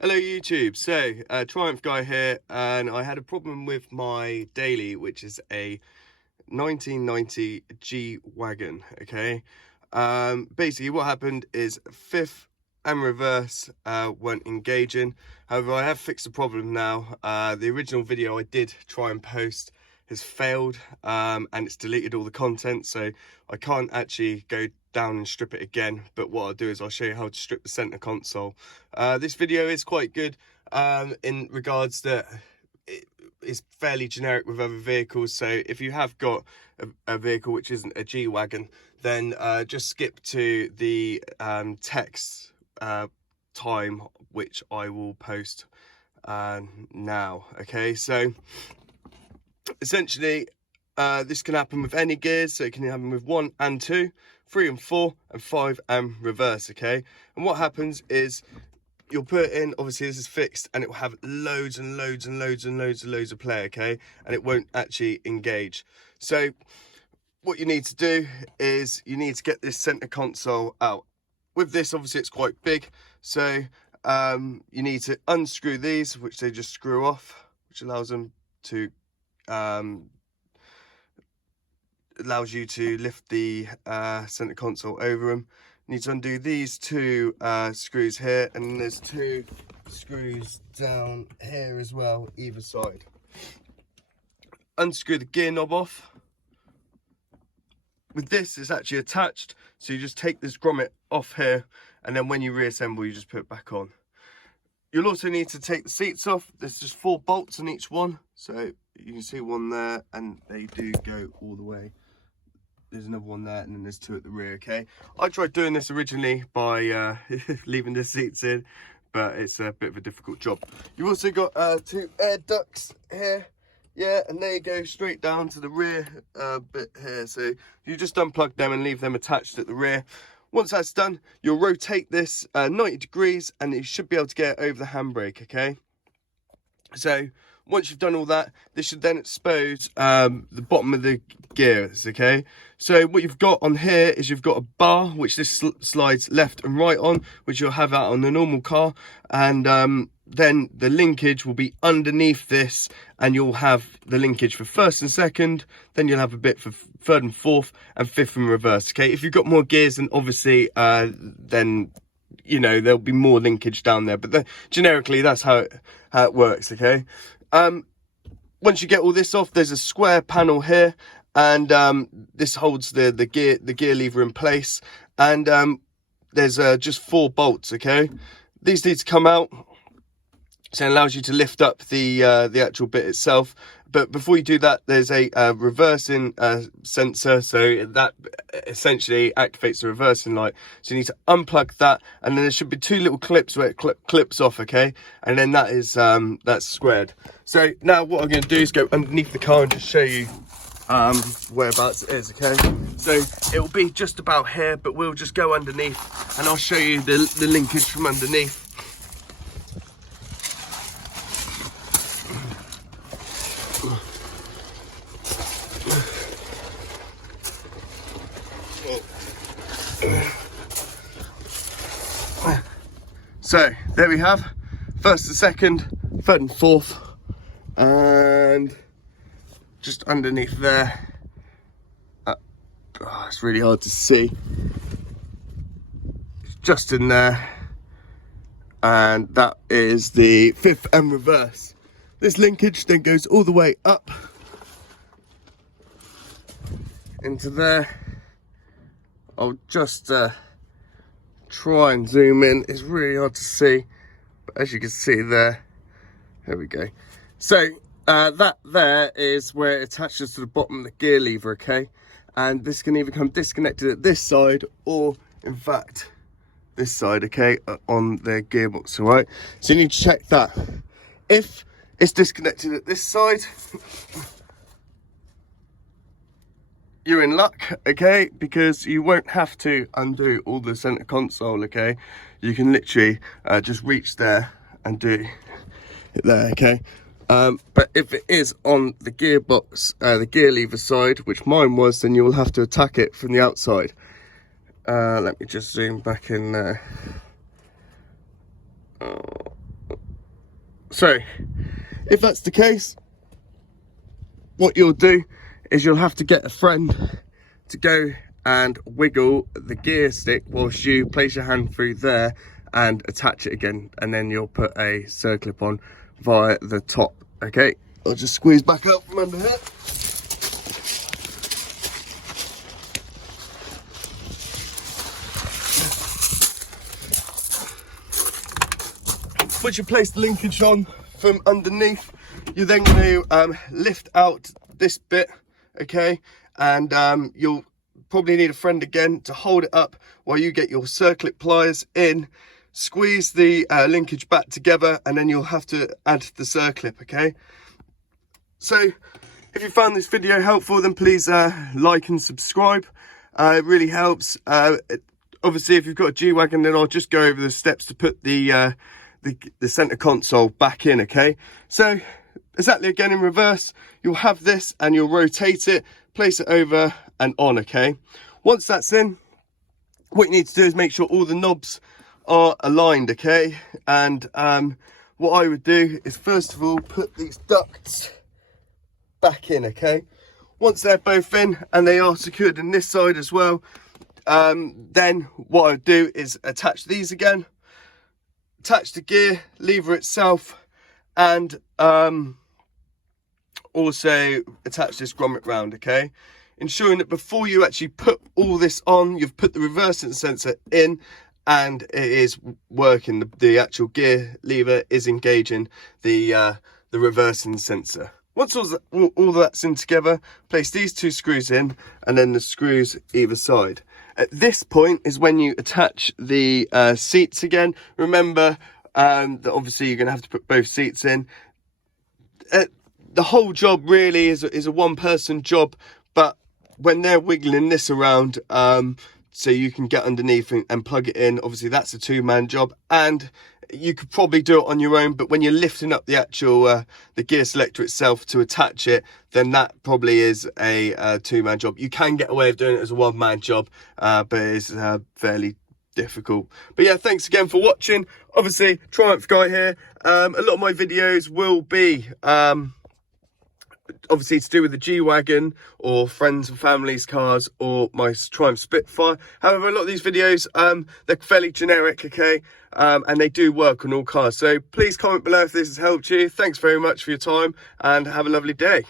Hello YouTube, so Triumph Guy here, and I had a problem with my daily, which is a 1990 G Wagon, okay? Basically what happened is fifth and reverse weren't engaging. However, I have fixed the problem now. The original video I did try and post has failed, and it's deleted all the content, so I can't actually go down and strip it again. But what I'll do is I'll show you how to strip the center console. This video is quite good in regards that it is fairly generic with other vehicles, so if you have got a vehicle which isn't a G Wagon, then just skip to the text time, which I will post now. Okay, so essentially this can happen with any gears, so it can happen with 1 and 2, 3 and 4, and 5 and reverse. Okay, and what happens is you'll put in, obviously this is fixed, and it will have loads and loads and loads and loads of play, okay, and it won't actually engage. So what you need to do is you need to get this center console out. With this, obviously it's quite big, so you need to unscrew these, which they just screw off, which allows them to allows you to lift the center console over them. You need to undo these two screws here, and then there's 2 screws down here as well, either side. Unscrew the gear knob off. With this, it's actually attached, so you just take this grommet off here, and then when you reassemble, you just put it back on. You'll also need to take the seats off. There's just 4 bolts on each one, so you can see one there, and they do go all the way. There's another one there, and then there's 2 at the rear. Okay, I tried doing this originally by leaving the seats in, but it's a bit of a difficult job. You've also got 2 air ducts here, yeah, and they go straight down to the rear bit here, so you just unplug them and leave them attached at the rear. Once that's done, you'll rotate this 90 degrees, and you should be able to get it over the handbrake. Okay, so once you've done all that, this should then expose the bottom of the gears. Okay, so what you've got on here is you've got a bar, which this slides left and right on, which you'll have out on the normal car, and then the linkage will be underneath this, and you'll have the linkage for first and second, then you'll have a bit for third and fourth, and fifth and reverse. Okay, if you've got more gears, then obviously then you know there'll be more linkage down there, but generically that's how it works. Okay, once you get all this off, there's a square panel here, and this holds the gear lever in place, and there's just 4 bolts. Okay, these need to come out, so it allows you to lift up the actual bit itself. But before you do that, there's a reversing sensor, so that essentially activates the reversing light. So you need to unplug that, and then there should be 2 little clips where it clips off. Okay, and then that is that's squared. So now what I'm going to do is go underneath the car and just show you whereabouts it is. Okay, so it will be just about here, but we'll just go underneath, and I'll show you the linkage from underneath. So there we have first and second, third and fourth, and just underneath there, it's really hard to see, it's just in there, and that is the fifth and reverse. This linkage then goes all the way up into there. I'll just try and zoom in. It's really hard to see, but as you can see there we go. So that there is where it attaches to the bottom of the gear lever. Okay, and this can either come disconnected at this side, or in fact this side, okay, on the gearbox. All right, so you need to check that. If it's disconnected at this side, you're in luck, okay, because you won't have to undo all the center console. Okay, you can literally just reach there and do it there. Okay, but if it is on the gearbox, the gear lever side, which mine was, then you will have to attack it from the outside. Let me just zoom back in there. So if that's the case, what you'll do is you'll have to get a friend to go and wiggle the gear stick whilst you place your hand through there and attach it again, and then you'll put a circlip on via the top. Okay, I'll just squeeze back up from under here. Once you place the linkage on from underneath, you're then going to lift out this bit, okay, and you'll probably need a friend again to hold it up while you get your circlip pliers in, squeeze the linkage back together, and then you'll have to add the circlip. Okay, so if you found this video helpful, then please like and subscribe. It really helps. Obviously, if you've got a G-Wagon, then I'll just go over the steps to put the center console back in. Okay, so exactly again in reverse, you'll have this and you'll rotate it, place it over and on. Okay, once that's in, what you need to do is make sure all the knobs are aligned. Okay, and what I would do is first of all put these ducts back in. Okay, once they're both in and they are secured in this side as well, then what I would do is attach these again, attach the gear lever itself, and also attach this grommet round. Okay, ensuring that before you actually put all this on, you've put the reversing sensor in and it is working. The actual gear lever is engaging the reversing sensor. Once all that's in together, place these two screws in and then the screws either side. At this point is when you attach the seats again. Remember that obviously you're going to have to put both seats in. The whole job really is a one-person job, but when they're wiggling this around, so you can get underneath and plug it in, obviously that's a two-man job, and you could probably do it on your own, but when you're lifting up the actual the gear selector itself to attach it, then that probably is a two-man job. You can get away with doing it as a one-man job, but it's fairly difficult. But yeah, thanks again for watching. Obviously, Triumph guy here. A lot of my videos will be obviously to do with the G-Wagon or friends and family's cars or my Triumph Spitfire. However, a lot of these videos, they're fairly generic, okay, and they do work on all cars. So please comment below if this has helped you. Thanks very much for your time and have a lovely day.